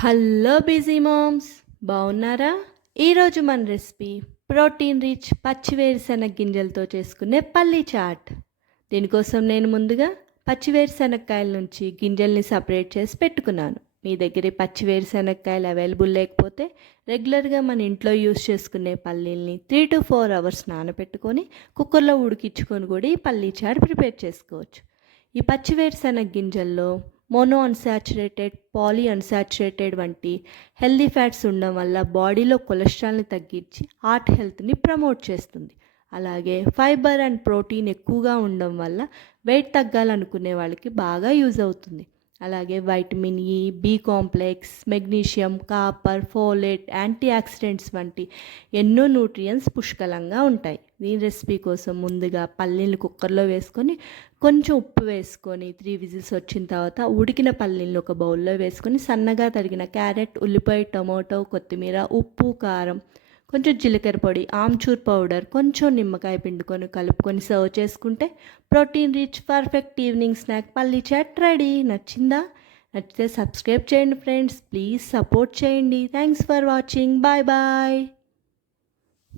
Hello busy moms, బాగున్నారా? ఈరోజు మన రెసిపీ ప్రోటీన్ రిచ్ పచ్చి వేరుశెనగ గింజలతో చేసుకునే పల్లీ చాట్. దీనికోసం నేను ముందుగా పచ్చి వేరుశెనగకాయల నుంచి గింజల్ని సపరేట్ చేసి పెట్టుకున్నాను. మీ దగ్గర పచ్చి వేరుశెనగకాయలు అవైలబుల్ లేకపోతే రెగ్యులర్గా మన ఇంట్లో యూస్ చేసుకునే పల్లీల్ని 3 to 4 hours నానబెట్టుకొని కుక్కర్లో ఉడికించుకొని కూడా ఈ పల్లీ చాట్ ప్రిపేర్ చేసుకోవచ్చు. ఈ పచ్చి వేరుశెనగ గింజల్లో మోనో అన్సాచురేటెడ్, పాలీ అన్సాచురేటెడ్ వంటి హెల్దీ ఫ్యాట్స్ ఉండడం వల్ల బాడీలో కొలెస్ట్రాల్ని తగ్గించి హార్ట్ హెల్త్ని ప్రమోట్ చేస్తుంది. అలాగే ఫైబర్ అండ్ ప్రోటీన్ ఎక్కువగా ఉండడం వల్ల వెయిట్ తగ్గాలనుకునే వాళ్ళకి బాగా యూజ్ అవుతుంది. అలాగే vitamin E, B complex, magnesium, copper, folate, antioxidants వంటి ఎన్నో న్యూట్రియన్స్ పుష్కలంగా ఉంటాయి. దీని రెసిపీ కోసం ముందుగా పల్లీలు కుక్కర్లో వేసుకొని కొంచెం ఉప్పు వేసుకొని 3 విజిల్స్ వచ్చిన తర్వాత ఉడికిన పల్లీలను ఒక బౌల్లో వేసుకొని సన్నగా తరిగిన క్యారెట్, ఉల్లిపాయ, టొమాటో, కొత్తిమీర, ఉప్పు, కారం, కొంచెం జీలకర్ర పొడి, ఆమ్చూర్ పౌడర్, కొంచెం నిమ్మకాయ పిండుకొని కలుపుకొని సర్వ్ చేసుకుంటే protein rich perfect evening snack పల్లీ చాట్ రెడీ. నచ్చిందా? నచ్చితే సబ్స్క్రైబ్ చేయండి ఫ్రెండ్స్, ప్లీజ్ సపోర్ట్ చేయండి. Thanks for watching. Bye bye.